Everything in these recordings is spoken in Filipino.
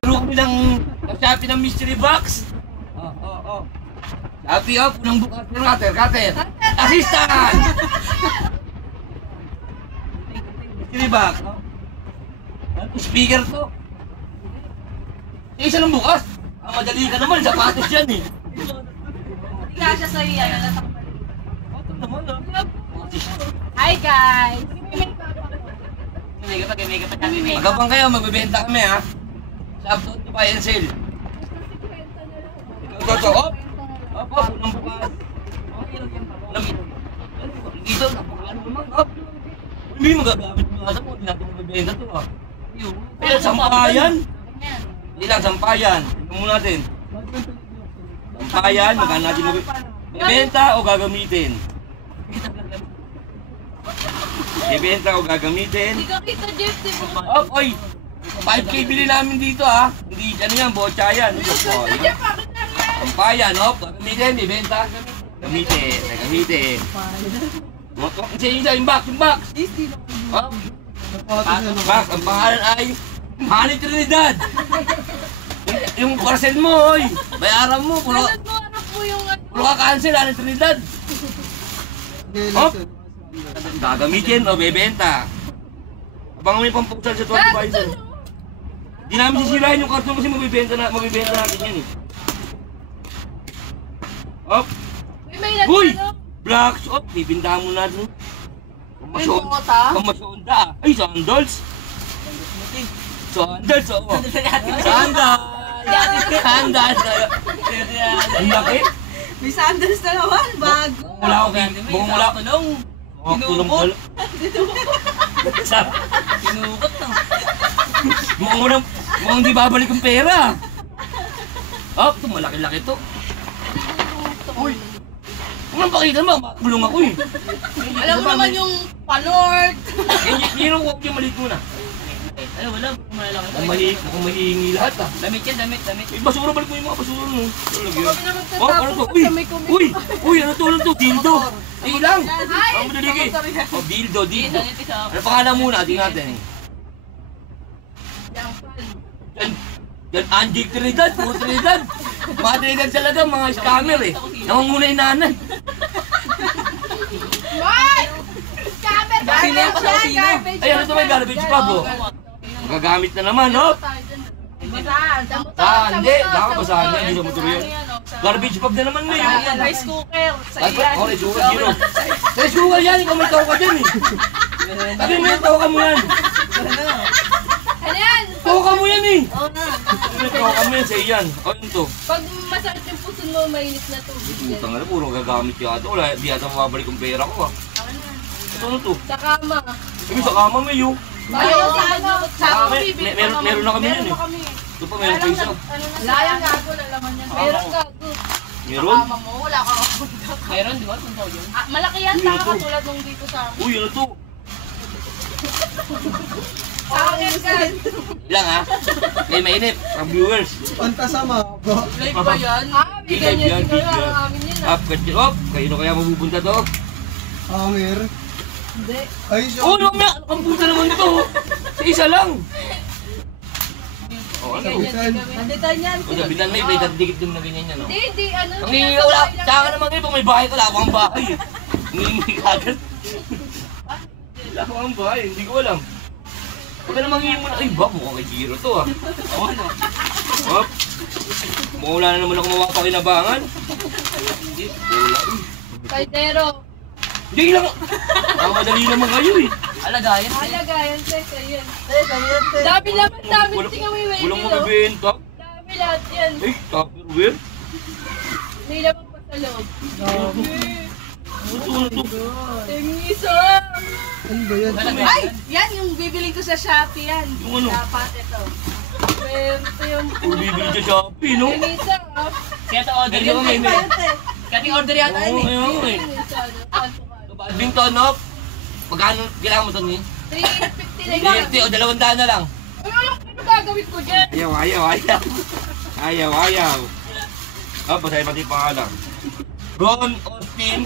Kami ng Shopee ng mystery box. Shopee up, unang bukas. Cutter. Assistant! Mystery box. Speaker to. Isa lang bukas. Madali ka naman, sapatos yan eh. Hindi ka siya sa'yo yan. Ito naman ah. Hi guys! Magabang kayo, magbibenta kami ha. Sabto to buy and sell. Ito, op! Op, unang bukas. Dito, napakano naman, op! Hindi magagamit mo nga sa po, hindi natin magbibenta to ha. Ayan, sampayan. Hindi lang, sampayan. Tignan mo natin. Sampayan, magkano natin magbibenta o gagamitin? Ibenta o gagamitin? Hindi ka kita, Jeff, di ba? Oh, oy! 5K bili namin dito ha. Hindi, ano yan, bocha yan. Sampayan, oh. Gagamitin, ibenta. Gamitin. Yung box. Oh. Box, ang pangalan ay Honey Trinidad. Yung parcel mo, oy. Bayaran mo. Puro ka cancel, Honey Trinidad. Oh. Gagamitin o bebenta. Abang may pampuksan sa 25. Hindi namin sisirahin yung karton kasi mabibenta natin yan eh. Op! Uy! Blacks! Op! Bibintahan mo natin. Pamasyonda ah. Ay, sandals! Sandals oo. Sandals! Ang laki! May sandals na naman, bago. Wala ako tulong. Tinukot. Tinukot na. Mukhang di babalik ang pera. Oh, ito malaki-laki to. Uy! Kung pakita mo, gulong ako eh. Alam mo naman yung palord. Hero walk yung maliit muna. Ano, wala. Kung mahihingi lahat ah. Damit yan, damit. Basura, balik mo yung mga basura mo. Kami naman Oh, ano to? Uy, ano to? Dildo. Ilang. Ang madaligi. Oh, dildo. Ano pangalan muna? Tingnan natin. Yan, Anjik Trinidad, puro Trinidad. Mga Trinidad talaga, mga scammer eh. Namamuna yung nanay. What? Scammer! Ay, ano to may garbage pa po? Magagamit na naman, no? Hindi. Basahan niya, hindi sa motor yun. Garbage pub na naman ngayon. Rice cooker. Rice cooker, zero. Rice cooker yan, ikaw may tawag ka dyan eh. Sabi mo yung tawag mo yan. Ano yan? Tawag mo yan eh. Oo na. May tawag mo yan sa iyan. O yun to. Pag masakit yung puso mo, mainit na tubig. Putang na, puro gagamit yata. Wala, di yata mababalik ang pera ko ah. Ano to? Sa kama. Sabi sa kama may yun. Ayaw sa ano? Sa Meron na kami yun eh. Ito pa meron pa isa. Layang gago na laman yan. Meron gago. Meron? Sa kama mo, wala ka kapunta. Meron, di ba? Tuntaw yun. Malaki yan, taka katulad nung dito sa amin. Uy, ano to? Sa akin ka. Ilang ha? May mainip. Ang viewers. Pantasama ba? Live ba yan? Bigyan niya siguro ang amin yun. Up, kayo kaya mapupunta to? Amer. Hindi. Ay, siya. Oh, mamaya! Ang puta naman ito! Sa isa lang! Oh, ano? Banditan yan. O, sabitan may dikit din na ganyan yan, no? Hindi, ano. Ang hihingi ka wala, tsaka naman ngayon, pag may bahay ka, wala akong bahay. Ang hihingi ka agad. Wala akong bahay, hindi ko alam. Huwag ka naman hihingi mo na, ay ba, mukhang kay Giro to ah. O, ano? Hop! Mukhang wala na naman ako mawapakinabangan. Wala eh. Kaidero. Hindi lang! Madali naman kayo eh. Alagayan, Tess, ayun. Dami naman, dami. Tingnan mo yung wavy, Walang no? mabibenta. Dami lahat yan. Ay, Tupperware. May laman pa sa loob. Ano to? Tingiso! Ano ba yan? Ay! Yan yung bibiling ko sa Shopee yan. Yung ano? Dapat ito. Ito yung... Kung bibili sa Shopee, no? Tingiso, oh. Kaya ito order Ganyan yun. kami, may. Kaya ito order yata yun eh. Oo, eh. Tingiso, ano? Badminton, no? Magkano kailangan mo ito niya? 350 na lang. 350 o 200 na lang. Ano gagawin ko dyan? Ayaw. Ayaw. Oh, pasaya pati pangalan. Ron Austin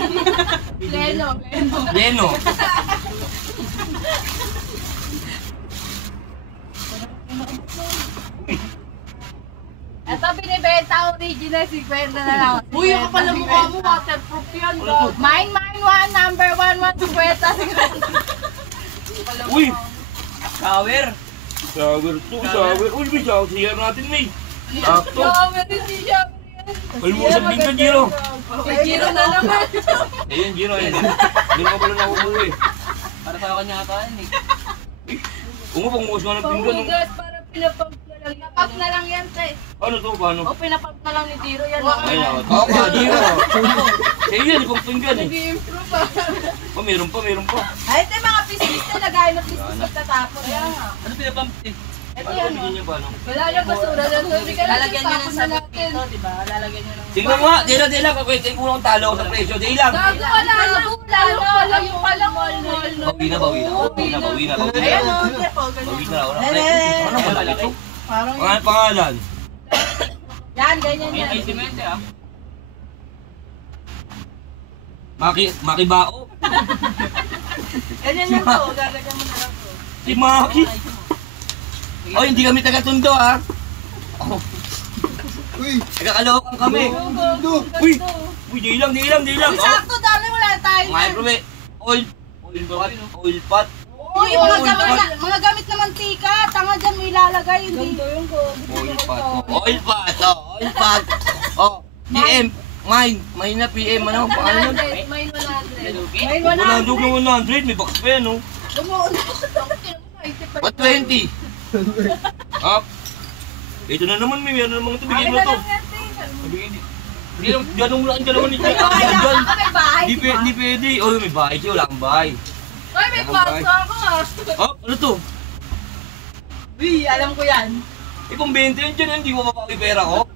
Leno. Leno. Ito binibenta original 50 na lang. Uy, yung kapal ng mukha mo, waterproof yan. Mine, one, number 1150. Uy! Shower. Shower to, shower. Uy, may shower. Siya natin, May. Sakto. Shower hindi siya. Kalmusan din ka, Jiro. May Giro na naman. Ayan, Jiro. Ayan. Hindi mo pala nakukuha eh. Para sa kanya ata yan eh. Panguwas nga ng pinggan. Panghugas para pinapump na lang. Pinapump na lang yan, te. Ano to, paano? O pinapump na lang ni Tiro yan. Ay, ako ka, Jiro. Eh, yan, ipang pinggan eh. Nag-i-improve pa. Meron pa. Ay, ito yung mga pistis na lagay na pistis magtatapon. Kaya nga. Ano pinapump eh? Ito Paano yan, bigyan niyo paano? wala yung basura na to. Hindi ka lang Lalagyan nyo ng tapon na sabot natin. dito, di ba? Lalagyan nyo ng... Tingnan mo nga, dila. Kakwete, kulang talo ako sa presyo. Dila lang. Gago, wala na. Yung palang mall. Bawi na. Ayan o, Bawi na. Ano malaki? Parang Pangalan? yan, ganyan yan. Ay, simente ah. Makibao? Ganyan yan to, gagawin mo na lang to. Si Maki? Oh, hindi kami taga-Tondo ha. Oh, Uy, taga-Caloocan kami. Tondo. Uy, di lang. Oh, Sakto, dami wala tayo. microwave. Oil pot. Uy, mga gamit na mantika. Tanga dyan, may ilalagay. Hindi. Oil pot. Oh, PM. Mine na PM. Ano? Paano yun? Mine 100. Mine 100 may box pa yan, oh. Gumuon. 120. Up. Ito na naman, may meron namang ito. Bigyan mo na to. Hindi lang, ganun mo lang ang dalawa ni Jay. May bahay. Hindi pwede. Oh, may bahay siya. Wala kang bahay. Uy, may kwarto ako ah. Oh, ano to? Uy, alam ko yan. Kung 20 yan dyan, hindi mo mapapaki pera ko.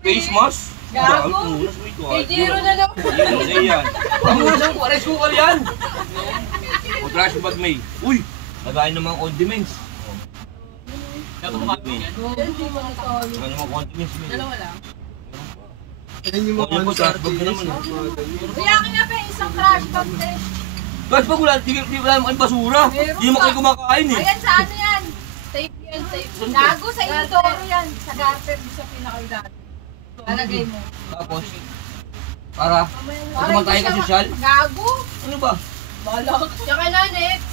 Face mask? Gago. Punas mo ito. May Giro na lang. Giro na yan. Pamunas mo, ares ko ka yan. O, trash bag may. Uy, lagayin ng mga condiments. Dapat kumain yan. Ano mga condiments may? Dalawa lang. Ayan yung mga Oh, yung ano po, sa trash bag na naman, artist. Mga ganyan. Uy, akin nga pa yung isang trash bag eh. Trash bag wala, di wala naman basura. Hindi naman kayo kumakain eh. Ayan, sa ano yan? Tape yan, tape. Gago sa indoor yan. Sa garter, sa pinakailalim. Lalagay mo. Tapos, para, naman tayo ka sosyal. Gago. Ano ba? Balak. Tsaka na, next.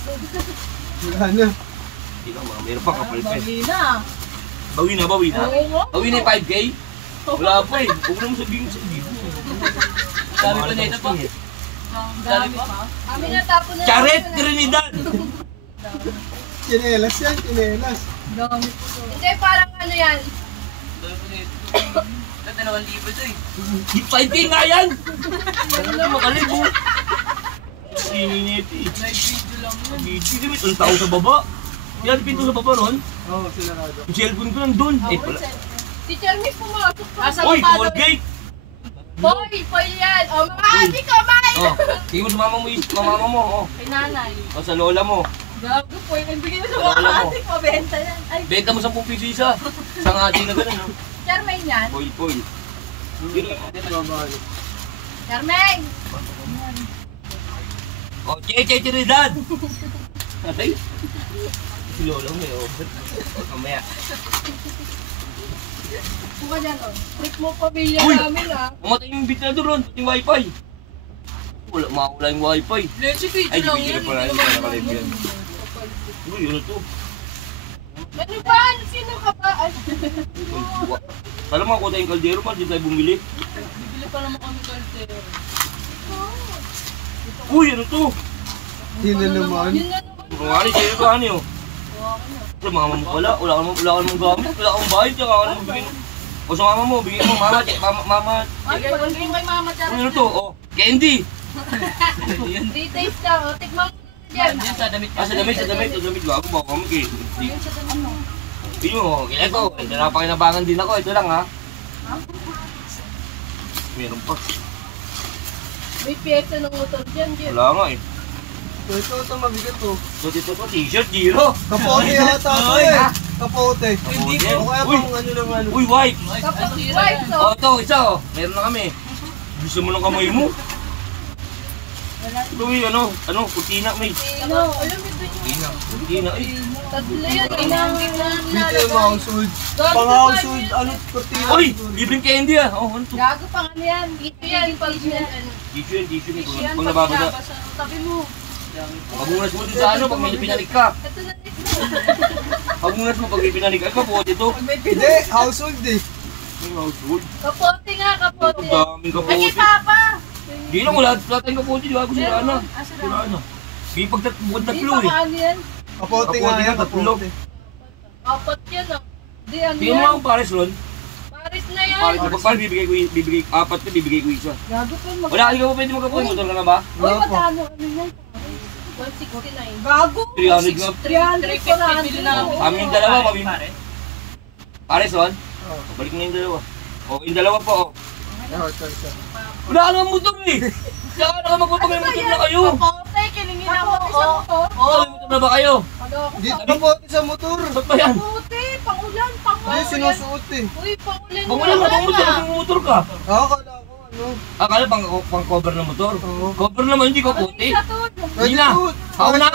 Wala na. Hindi lang mga, meron pa kapal pa eh. Bali na. Bawi na. Oo mo. Bawi na yung 5K? Wala pa eh. Huwag naman sabihin sa dito. Dami pa na ito pa. Dami pa. Kami natapon na. Charet Trinidad! Chinelas yan, chinelas. Dami po to. Hindi, parang ano yan. Dami pa na ito. Ito 2,000 ito eh. 5K nga yan! Ano makalibo? Sininit eh. Live video lang yun. Hindi kami itong tao sa baba. Yan, pinto sa baba ron. Oo, sinarado. Yung cellphone ko nandun. Eh pala. Si Charmy pumasok pa. Nasa Uy, baba daw Colgate! Boy yan. O, mga ate ko, bye! Oh, tingin mo sa mama mo. Oh. Kay nanay. O sa lola mo. Gago po, nagbigay na sa Wala mga mo. ate ko. Benta yan. Ay, Benta mo 10 piso isa. Isang ating na gano'n. No? Charmaine yan. Poy. Babalik. Charmaine! Oh, Che Trinidad! Atay. Si lola mo may over. Kamaya. Buka dyan, o. Trick mo pamilya Uy! namin, ah. Mamatay yung bit na doon. Pati yung wifi. Makakula yung wifi. Leche video Ay, di lang video yan. na pala. Hindi pala kalib yan. Uy, ano to? Ano ba? Sino ka ba? Ay, Kala mga kuta yung kaldero pa, di tayo bumili. bibili pa naman kami kaldero. Uy, ano to? Yun na naman. Yun na naman. Kung ano, sa'yo ko ano yun? Pero mama mo pala, wala ka namang gamit, wala kang bayad, tsaka ka namang bigyan. O sa mama mo, bigyan mo, mama. Ay, pagdating kay mama Charmaine. Ano to? Oh, candy. Details lang, o. Tikman mo na dyan. Yan sa damit Sa damit. Bago ba ako kami kay? Yun sa damit mo. Hindi mo, kaya ko, napakinabangan din ako, ito lang ha. Meron pa. May piyesa ng motor dyan, Jim. Wala nga eh. Ito, mabigat to. So dito pa, t-shirt, Giro. Kapone yata to eh. Kapote. Hindi O kaya Uy! pang ano ng ano. Uy, wife! Kapag white, so. Oh, ito, isa oh. Meron na kami. Gusto mo ng kamay mo? Ito may kutina may. Ano? Alam mo ba Kutina. Ay, tatlo yun, inangin na BTM household. Pang household, ano, cortina. Uy! Libreng candy ah. Oh, ano to? Gago pang ano yan. Ito yan, pag ano. Tissue yan. Tissue yan, Pag pag nababasa. nabasa. Tabi mo. Pagunas mo din sa ano, pag may pinalig ka. Ito na dito. Pagunas mo pag may pinalig ka. Kapote to. Hindi, household eh. May household. Kapote nga, kapote. Ang daming Ay, kapote. kay Papa. Di lang, wala tayong kapote. Di ba? Sira na. Ah, sira Sira na. May pagtatlo Di tatlo pa eh. ano yan. Kapote nga Kapote yan, nga, tatlo. kapote. Apat yan ah. Di ano Tingnan mo yan. ang pares ron. Paris na yan. Pares na. Pag bibigay apat na, bibigay ko isa. Gago pa yung Wala, hindi ka pa pwede magkapote. Motor ka na ba? Uy, Wala pa. magkano ano yan? 169. Gago! 300 nga. 300 na. Kami yung dalawa, kami. Pare. Pares ron. Oo. Balik na yung dalawa. O, yung dalawa pa oh. Ito. Wala ka naman motor eh. Kaya ka naman magpapagay motor na kayo. Kapote, kiningin ako. Oo, may motor na ba kayo? Dito kapote sa motor. Ba't ba yan? Kapote, pangulan, pangulan. Hindi, sinusuot eh. Uy, pangulan. Kung wala mo pang motor ka. Akala ko ano. Akala pang cover ng motor. Oo. Cover naman, hindi ko puti. Isa to. Hindi na. Ako na.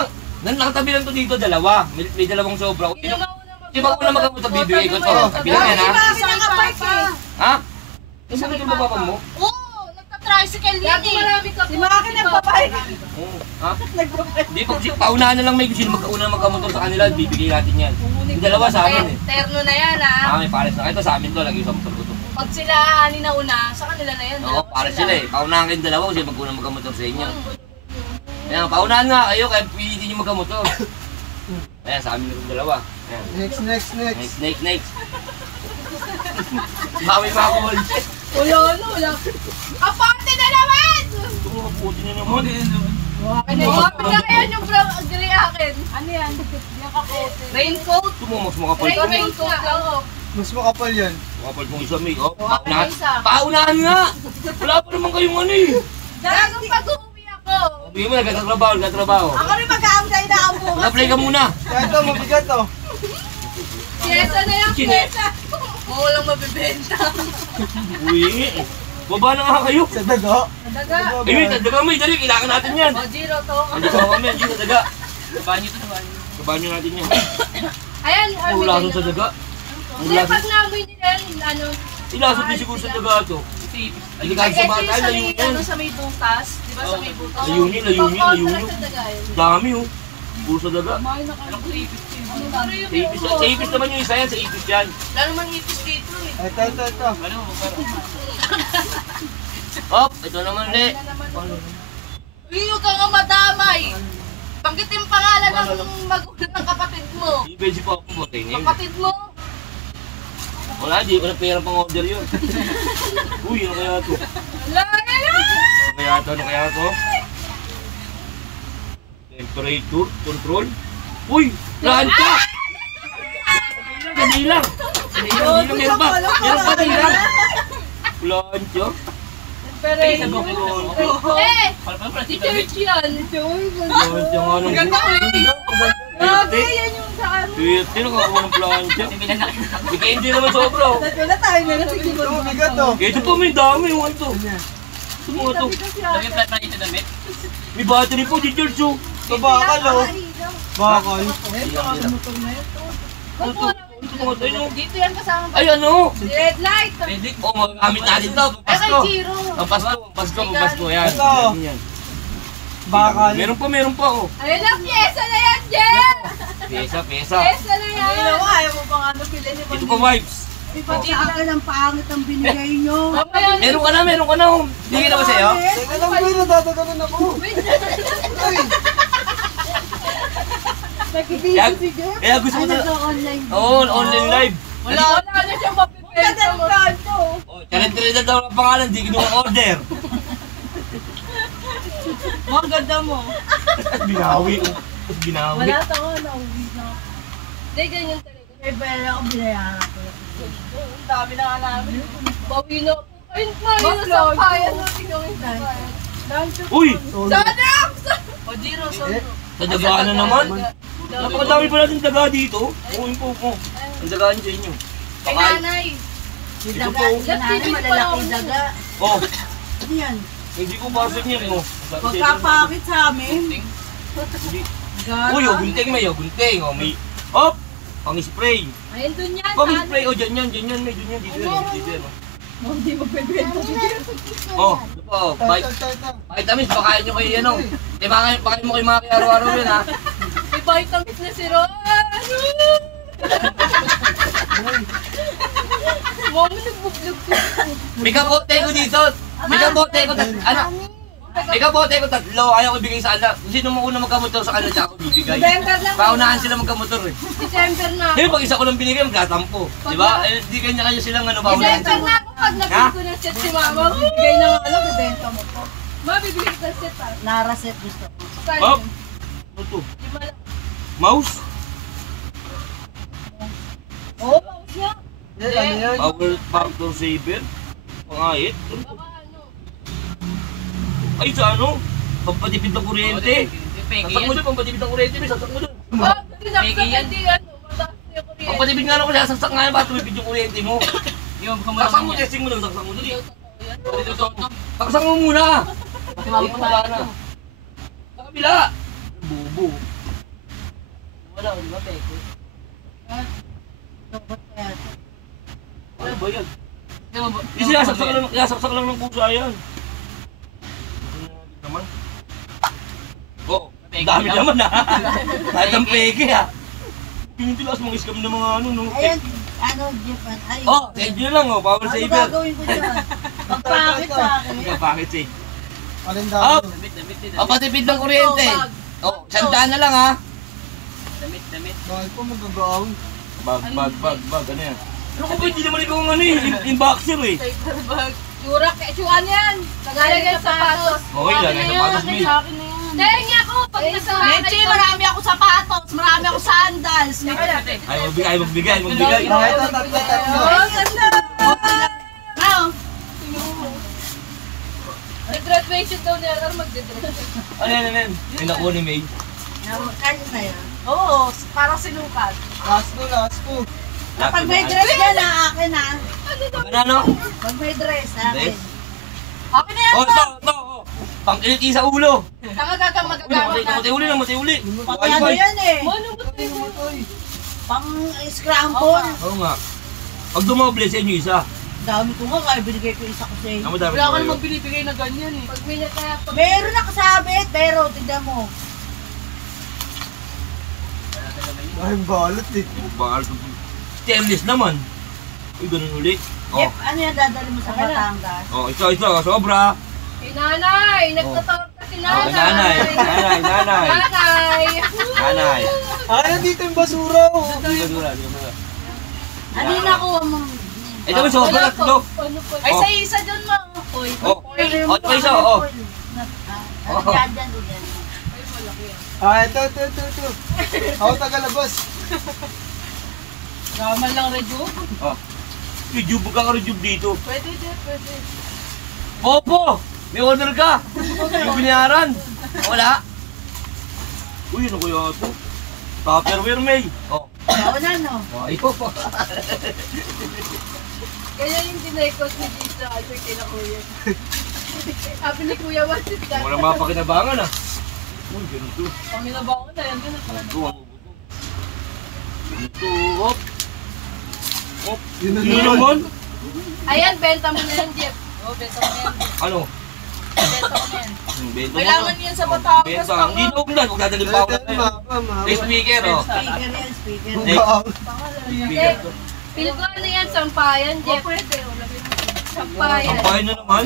Nakatabi lang to dito, dalawa. May dalawang sobra. Di ba ko na magkamotor, bibigay ko to. Sabi lang yan ha. Ha? Isa ka ba papa mo? Oo, nagka-tricycle yan eh. Si Maki nagpapahig. Oo. Ha? Di pag paunahan na lang may gusto magkauna magkamotor sa kanila, bibigay natin yan. Yung dalawa sa amin eh. Terno na yan ah. May pares na. Ito sa amin to, lagi sa motor ko to. Pag sila ani na una, sa kanila na yan. Oo, pares sila eh. Paunahan kayong dalawa kasi magkauna magkamotor sa inyo. Ayan, paunahan nga kayo kaya pilitin nyo magkamotor. Ayan, sa amin yung dalawa. Ayan. Next. Next. Bawi pa ako. Wala. Kapante na naman! Tumuputi na naman. Kapante na yan yung gray akin. Ano yan? Yung kapote. Raincoat? Tumumos makapal ko. Raincoat lang ako. Mas makapal yan. Makapal kong isa may. Oh, Makapal paunahan. isa. Paunahan nga! Wala pa naman kayong ano eh. Gagong pag-uwi ako. Sabi mo, nagkatrabaho. Ako rin mag-aangay na ako bukas. Mag-apply ka muna. Kaya ito, mabigat to. Pyesa na yung pyesa. Walang mabibenta. Uy, baba na nga kayo. Sa daga. Daga. Eh, wait, daga mo, dali, kailangan natin yan. O, Jiro to. Hindi ko kami, hindi sa daga. Banyo to naman. Kabanyo natin yan. Ayan, Ang lason sa daga. Ang Hindi, lason. pag naamoy nila yan, ano, Ilasot din siguro sa daga to. Hindi ka sa bata, sa layo may, yan. ano, sa may butas. Di ba sa may butas? Layunin. Pang-contract sa daga yun. Dami oh. Puro sa daga. Ano ba rin Sa ipis, sa ipis naman yung isa yan, sa ipis yan. Wala namang ipis dito eh. Ito. Ano mo, pero. Hop, ito naman ulit. Uy, huwag ka nga madamay. Banggitin yung pangalan ng magulang ng kapatid mo. Ibig pa ako mo, tingin. Kapatid mo? Wala, di ko na pera pang order yun. Uy, ano kaya to? Ano kaya to? Temperature, control. Uy, plancha! Dali lang. Meron pa. Dali lang. Plancha. Eh, Pala, si Church yan. Plancha nga nung... Grabe, yan yung sa ano. Swerte na kakawa ng plancha. Bigay hindi naman sobra. oh. Wala tayo na lang sige Ito, mabigat to. Ito pa may dami yung ano to. Ito mga to. Lagyan pala pa ito damit. May battery po, di George oh. Ito bakal oh. Bakal. Ito mga to, yun, oh. Dito yan kasama. Ay ano? Red light. Pwede. Oh, magagamit natin to. Ay, kay Pasko. Jiro. Ang Pasko. Yan. Ito. Yan. Bakal. Meron pa oh. Ayun na, pyesa na yan, Jen! Pesa. Pyesa na yan. Ayaw mo pang ano, pila ni Ito pa vibes. Pati akin ang pangit ang binigay nyo. Meron ka na. oh. Hindi ka na ba sa'yo? Teka lang, boy, nadadagalan ako. Kaya gusto ko na... Oo, online live. Wala na siyang mapipenta mo. Oh, Chalet-Trinidad daw ang pangalan, di kinuha order. Ang ganda mo. Binawi. Wala sa ko, nauwi na. Hindi, ganyan talaga. May bayar ako, binayaran ako. Ang dami na nga namin. Bawi na. Ayun pa, yun sa sampayan. Uy! Sadak! O, Jiro, so. Sa dagaan na naman. Napakadami pa natin daga dito. Uwin po ko. Ang dagaan sa inyo. Kay Baka, nanay. Yung Ito daga, po. yung nanay, malalaking daga. oh, Ano yan? hindi ko parcel niya, oh. Pagkapakit sa amin. Hindi. Gata. Uy, oh, gunting may, oh, gunting, oh, may, hop, pang-spray. Ayun dun yan. Pang-spray, oh, dyan yan, may dyan yan, dito yan, dito yan, oh. Hindi mo pwede. Oh, ito po, oh, vitamins, pakain nyo kayo yan, oh. Hindi, pakain mo kayo mga kaya araw-araw yan, ha. May vitamins na si Ron. Mama, nagbublog ko. May kabote ko dito. May kabote ko ano? May kabote ko tatlo. Ayaw ko ibigay sa anak. Kung sino mo una magkamotor sa kanila, tsaka ako bibigay. December lang. Paunahan sila magkamotor eh. December na Di ako. ba pag isa ko lang binigay, magkatampo. Di ba? Eh, di kanya-kanya silang ano, paunahan December sila. na ako pag nabili ko ng set si Mama. Bigay na nga alam, bibenta mo po. Ma, bibili kita ng set, ha? Naraset gusto ko. Saan Hop. yun? Ano to? Lima lang. Mouse? Oo, paus niya. Ano yan? Power factor saver? Pangahit? Baka ano. Ay, sa ano? Pampatipid ng kuryente. Peke Sasak mo yan. doon, pampatipid ng kuryente. May sasak mo doon. Ah, kasi Peke yan. hindi ano. Mataas na yung kuryente. Pampatipid nga lang ko siya, saksak nga yan, baka tumipid yung kuryente mo. Yung Saksak mo, testing mo lang, saksak mo doon. Totoo yan. Dito to. Saksak mo muna! Hindi ko wala na. Sa kabila! Bubo. Wala, di ba peke? Lobot pa yata. Ano ba yan? Sinasaksak lang ng pusa yan. Naman. Oh, dami naman ha. Kahit ang peke ha. Pinitilas mong scam ng mga ano no. Ayan, ano, Jeff, ay. Oh, send nyo lang oh, power Ano saver. gagawin ko dyan? Pagpakit sa akin. Bakit eh? Alin Up! Damit, damit, Ang patipid ng kuryente. Oh, sandaan na lang ha. damit, damit. Bakit po magagaw? Bag, ano yan? Ano ko ba hindi naman ikaw ang ano eh, yung boxer eh. Paper bag. Tsura, tsuan yan. Nagalagay sa sapatos. Okay lang, yung sapatos mo Sa akin na yan. Dahil ako, pag nasa Leche, marami ako sapatos, marami ako sandals. Ay, magbigay. Ito, tatlo. Oh, ganda! Now, Nag-graduation daw ni Alar, magde-graduation. Ano yan? Yung nakuha ni May. kaya na yan. Oo, parang sinukat. Last ko. Kapag may dress yan, akin na. Ano? Pag may dress, akin. Dress? Akin na yan Oh, ba? ito. Pang-iliti sa ulo. Tama gagang magagamit na. Matay uli. Pag ano yan eh. Ano ba ito? Pang scramble. Oo nga. Pag dumoble sa inyo isa. Dami ko nga, kaya binigay ko isa ko sa inyo. Ang madami Wala ka kayo. namang binibigay na ganyan eh. Pag may nataya, pag Meron na kasabit, pero tignan mo. Ay, balot eh. Bakal to. Stainless naman. Uy, ganun uli. Jeff, ano yan dadali mo sa Batangas? Oh, isa. Sobra. kay nanay, nagtatorta si Oh, nanay. nanay. Nanay. Ay, nandito yung basura oh. Dura. Ano yung nakuha mo? Ito may sobra. Tatlo. Ano pa? Ay, Oh. sa isa dyan mo. Oy. Oh, ito pa isa. Oh. Ano dyan dyan dyan? Ay, malaki yan. Ah, ito. Ako tagalabas. Raman lang radyo. Oh. Rejube ka dito. Pwede din, pwede. Popo! May order ka! Yung binayaran! Wala! Uy, ano kaya ito? Tupperware, May! Oh. Oo na, no? Ito pa. Kaya yung dinekot ni Jace sa Albert kay na Kuya. Sabi ni Kuya, what's it ka? Walang mapakinabangan ah. Uy, ganito. Kami na ba ako na yan? Ganun pala. Ganito, ang ubo. Ganito, hop. Hop. Yun Yun naman. Ayan, benta mo na yan, Jeff. Oo, benta mo na yan. Ano? Benta mo na yan. Bento mo Kailangan na. yan sa Batangas. Bento. Hindi na ulan. Huwag dadalhin pa ako na tayo. May speaker, oh. Speaker yan, speaker. Eh, Hindi. speaker to. Feel ko ano yan, sampayan, Jeff. Pwede, sampayan. Sampahin na naman.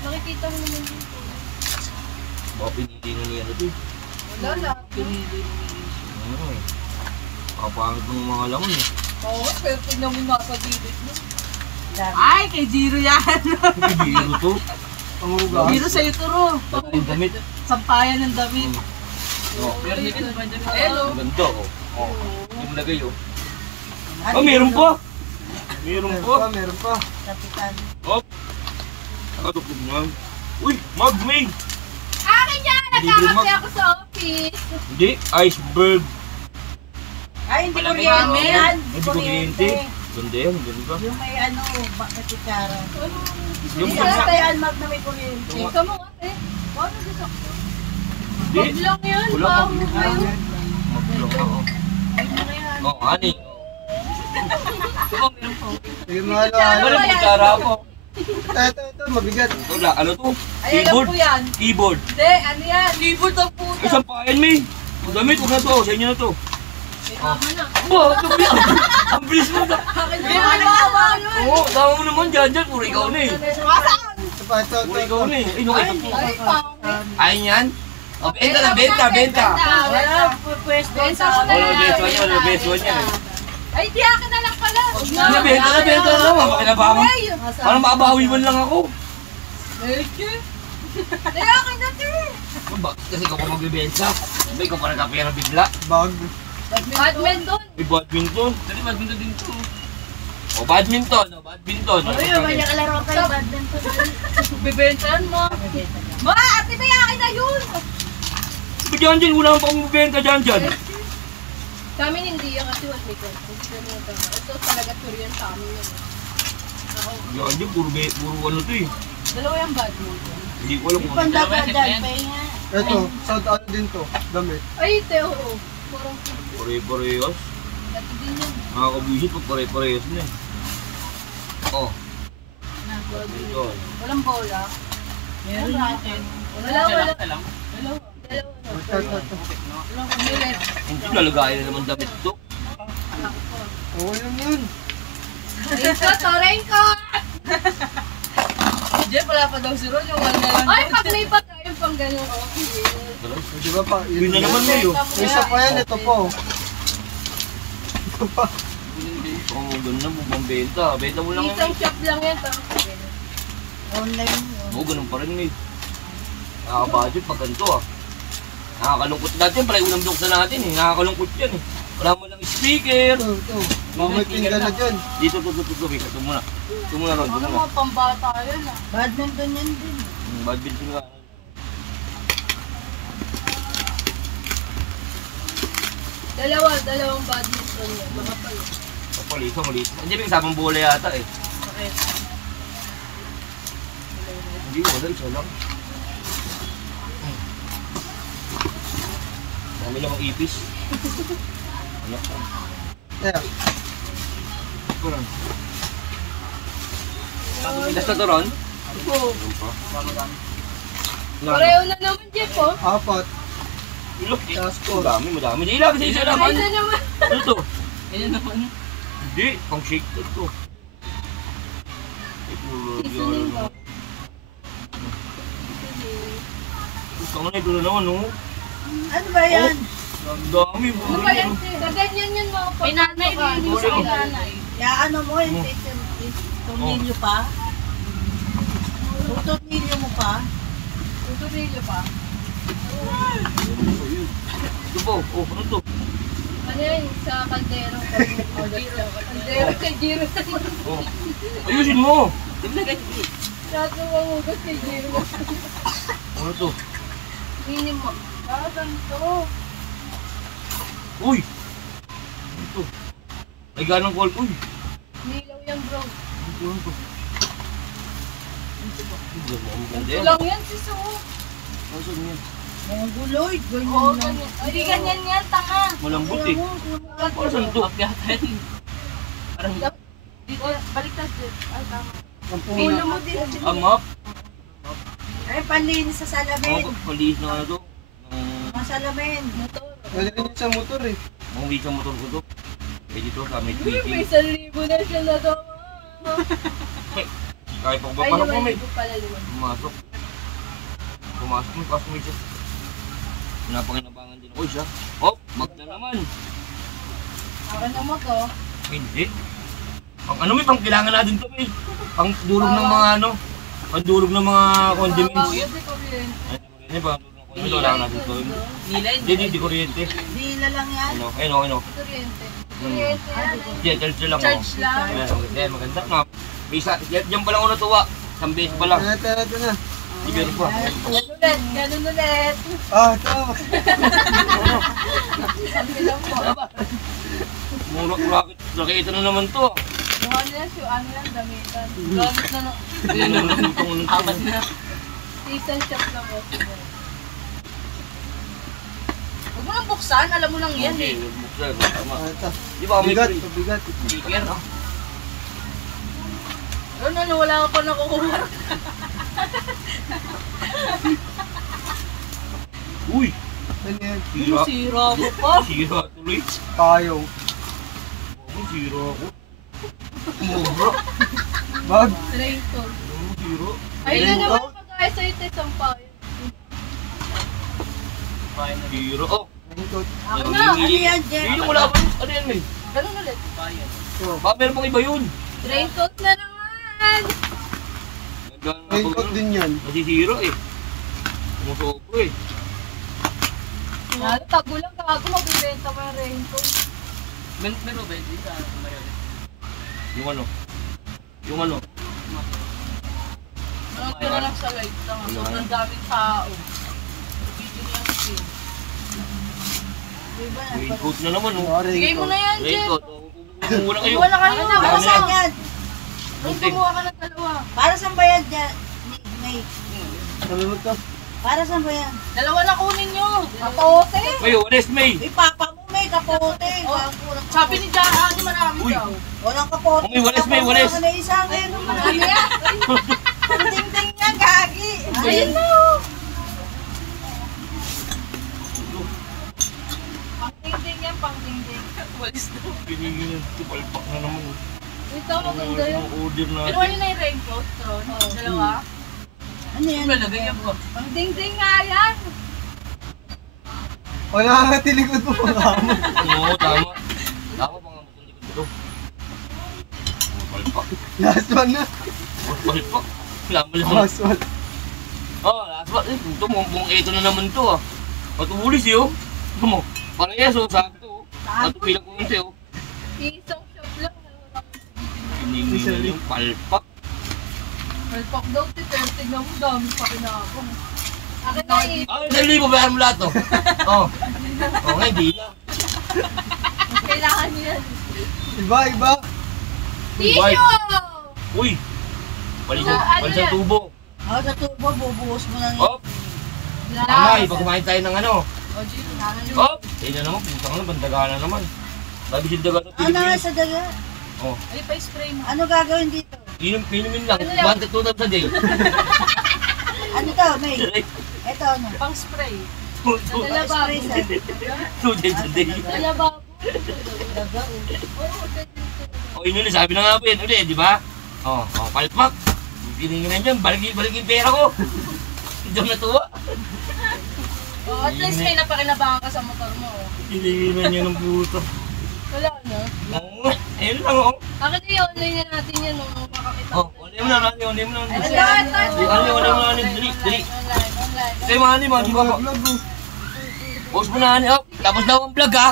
Nakikita mo naman dito. Baka pinili na niya ito. Wala lahat. Kapangit ng mga laman eh. Oo, pero tignan mo yung nasa gilid mo. Ay, kay Jiro yan. Biro to. Jiro sa'yo turo. Dati yung damit. Sampayan ng damit. Oh. Pero hindi ka naman damit. Hello. Ang ganda oh. Oh. Yung lagay oh. Oh, meron pa. Meron pa. Meron pa. Kapitan. Oh. Nakadukog na. Uy, mag-maid. Akin yan! Libre Nagkakape mag- ako sa office. Hindi, iceberg. Ay, hindi Malamig kuryente ako. yan. Hindi kuryente. Ganda yan, ganda. Yung may ano, bakatitsara. Yung Hindi sa tayan mag na may kuryente. Ikaw mo ate. Paano gusto ko? Hindi. Wag lang yan. Wala Pao. ka. Maglong ako. Oo, ani. Sige, mahal. Ano yung kutsara po? Ito, mabigat. Wala, ano to? Ay, alam Keyboard. ko yan. Keyboard. Hindi, ano yan? Keyboard ang puta. Isang payan, may. Ang damit, huwag na to. Sa inyo na to. Tama na. Ba, ito bilis. Ang bilis mo. Hindi mo nagawa yun. Oo, tama mo naman dyan. Puro ikaw na eh. Masaan? Ito pa, ito. Puro ikaw na eh. Ay, no, ito po. Ay, pangit. Ayun yan? O, benta na, benta. Wala, pwes doon Benta sa mo na Wala lang. beso niya, wala beso niya. Ay, di akin na lang pala. Ano, benta na naman. Pakinabangan. Parang mababawi man lang ako. Di akin na to. Bakit kasi ikaw pa magbibenta? Ba, ikaw pa nagkapera bigla. Bag. Badminton. May badminton. Dali, badminton din to. O, badminton. O, badminton. Uy, may nakalaro kayo badminton. Bibentahan mo. Ma, ate, may akin na yun. Ba, dyan, wala pa akong bibenta dyan. Sa amin hindi yan kasi wala may contract. Ito talaga Korean sa amin yun. Dyan, puro ano to eh. Dalawa yung badminton. Hindi ko alam kung ano. Pandagan, pahinga. Ito, sa ano din to, damit. Ay, Teo. Parang Pare-parehas. ito din yun. Nakakabuisit pag pare-parehas na eh. Oh, badminton. Walang bola. Meron natin. Wala, wala. Isa lang. Dalawa. Ito. Walang kumilit. Hindi lalagayin na naman damit to. Oo lang yun. Ito, toreng ko! Jeff, wala pa daw si Ron, yung wala na lang. Ay, pag may pagkain pang gano'n, okay. Di ba pa? Yun na naman ngayon. May isa pa yan, ito po. Ito pa. Oo, ganun mo bang benta. Benta mo lang Isang yan. shop lang yan. Tapos Online yun. Oo, ganun pa rin eh. Nakaka-budget pag ganito ah. Nakakalungkot natin, pala unang buksan natin eh. Nakakalungkot yan eh. Wala mo lang speaker. Ito. Mamay pinggan na dyan. Dito, ito muna. Ito muna ron, ito ano muna. mga pambata yun ah. Badminton yan din. Badminton ka. Dalawang badminton yan. Mga pala. Kapal, isa maliit. Hindi may isang bola yata eh. Okay. Hindi, wala, isa lang. Dami lang ang ipis. Ano? Kaya, Ito ron. Last na to ron? Oo. Ano? Pareho na naman, Jeff, oh. 4. Look, madami. Hindi lang kasi isa lang. Ay, na naman. Ano to? Yan naman. Hindi, pang shake to. Seasoning ba? Gusto ko na ito na naman, no? Ano ba yan? Ang dami. Ano ba yan, Jeff? Sa ganyan yan, mga pagkain. Pinanay din sa pinanay. Ya ano mo, yung tornilyo pa? Yung tornilyo mo pa? Tuturilyo pa. Ito po, ano to? Ano yan, sa kaldero. Kaldero kay Jiro. Oh. Ayusin mo! Shato ang ugas kay Jiro. Ano to? Hinin mo. Saan to? Uy! Ano to? Ay, ganang call. Uy! Nilaw yan, bro. Ano to? Ito lang yan, siso. Nasaan yan? Mga guloy, Oo, ganyan lang. ganyan. Hindi ganyan yan, tanga. Malambot eh. Para saan to? Apyatan. Parang Dito, baliktad din. Ay, tama. Ang Puno puna. mo din. Ang map? Ay, panlinis sa Oo, salamin. paliis na ano to. Mga salamin. Motor. Pwede rin yun sa motor eh. Ang uwi sa motor ko to. Eh dito sa may Uy, may tweaking. 1,000 na siya na to. Kahit pag Ay, baparap mo may. 1,000 pala naman. Pumasok. Pumasok mo, pasok mo siya. Napakinabangan din ako siya. Oh, magda naman. Akin na mo to. Hindi. Pang ano may pang kailangan natin to may. Pang durog ng mga ano. Pang durog ng mga condiments. Hindi ko rin. Ano pang durog ng condiments? Wala natin to. nila. Hindi kuryente. Dila lang yan. Ano. Kuryente. Kuryente yan. Charge lang. Charge lang. Ayan, maganda na. Bisa, diyan pa lang ako natuwa. Isang beses pa lang. Ito na. Meron pa. Ganun ulit. Ah, ito. Sabi lang po. Murak-rakit. Nakita na naman to. Yung ano yan, damitan. Gamit na no. Hindi na naman itong Apat na. Season shop lang po. Huwag mo nang buksan, alam mo nang yan eh. Buksan, tama. Ah, ito. Di ba may Bigat, free? bigat. Sticker. Ano, wala ka pa nakukuha. Uy! Ano yan? Sira. Sira mo pa. Sira tuloy. Tayo. Oh, sira ako. Mura. Bag. Raincoat. Oh, sira. Ayun na naman pag-ayos sa'yo, tesang pa. Sira. Oh! Raincoat. Ako na, ano yan, Yun yung wala pa yun. Ano yan, May? Ganun ulit. Baka meron pang iba yun. Raincoat na naman. Raincoat din yan. Nasisira eh. Umusobro eh. Lalo, tagulang kago, magbibenta mo yung raincoat. Meron ba? Hindi sa Mario. Yung ano? Yung ano? Ano tira lang sa light lang. Sobrang daming tao. Video niya ang skin. Diba na? Raincoat na naman oh. Ah, Bigay mo na yan, Jeff. Raincoat. Oh, muna kayo. Wala kayo na. Dami Saan na. yan? Muntik. Kumuha ka ng dalawa. Para saan ba yan dyan? May. Ano to? Para saan ba yan? Dalawa na kunin nyo. Kapote. May honest May. May papa mo, may kapote. Sabi ni Jaan, marami Uy. daw. Walang kapote. May walis, may walis. May isa ngayon. Marami yan. Pagdingding yan, gagi. Ayun na. Pang-ding-ding yan, pang-ding-ding. Walis daw. Pinigil ito. Palpak na naman. Ito, maganda yun. Yung order na. Kinuha nyo na yung raincoat, Tron. Dalawa. Ano yan? Malagay yan po. Pang-ding-ding nga yan. Wala nga tilikod mo mga amo. Oo, tama. Tama pa nga matindi ko dito. Palpak. Last one na. Palpak. Laman lang. Last one. Oh, last one. Eh, ito mo. Kung ito na naman to ah. Matubulis eh oh. Ito mo. Parang yes oh. Sakto oh. Matupilang ko yun oh. Isang shop lang. Pinigil na yung palpak. Palpak daw, pero tignan mo, dami pa kinakong. Akin na eh. Ah, 1,000 bayaran mo lahat to. Oh. Oh, nga, hindi na. Kailangan nyo yan. Iba, iba. Tissue! Uy! Balisan, Ano balisan yan? tubo. Oh, sa tubo, bubuhos mo lang yan. Hop! Amay, pag kumain tayo ng ano. O, G, kailangan nyo. Hop! Eh na naman, putang na, bandaga na naman. Sabi siya daga sa Ano nga Pilipinas. sa daga? Oh, Ay, pa-spray mo. Ano gagawin dito? inumin lang. Ano lang? 1 to 2 times a day. Ano to, May? Ito ano? Pang-spray. 2 Lalababo. days a day. Lalababo. Daga, O, inuli, sabi na nga po yan ulit, di ba? Oh, palpak. Piningin na dyan, balik yung pera ko. Hindi ako natuwa. Oh, at least may napakinabangan ka sa motor mo. Oh. Piningin na niya ng puto. Wala na. Oo, ayun lang oh. Bakit i-online na natin yan nung makakita Oh, ulit mo na natin, ulit mo na natin. Online, Ulit mo na natin, dali. online. Kaya mga ni, mga di ba? Vlog, vlog. Post mo na ni, oh. Tapos daw ang vlog ha.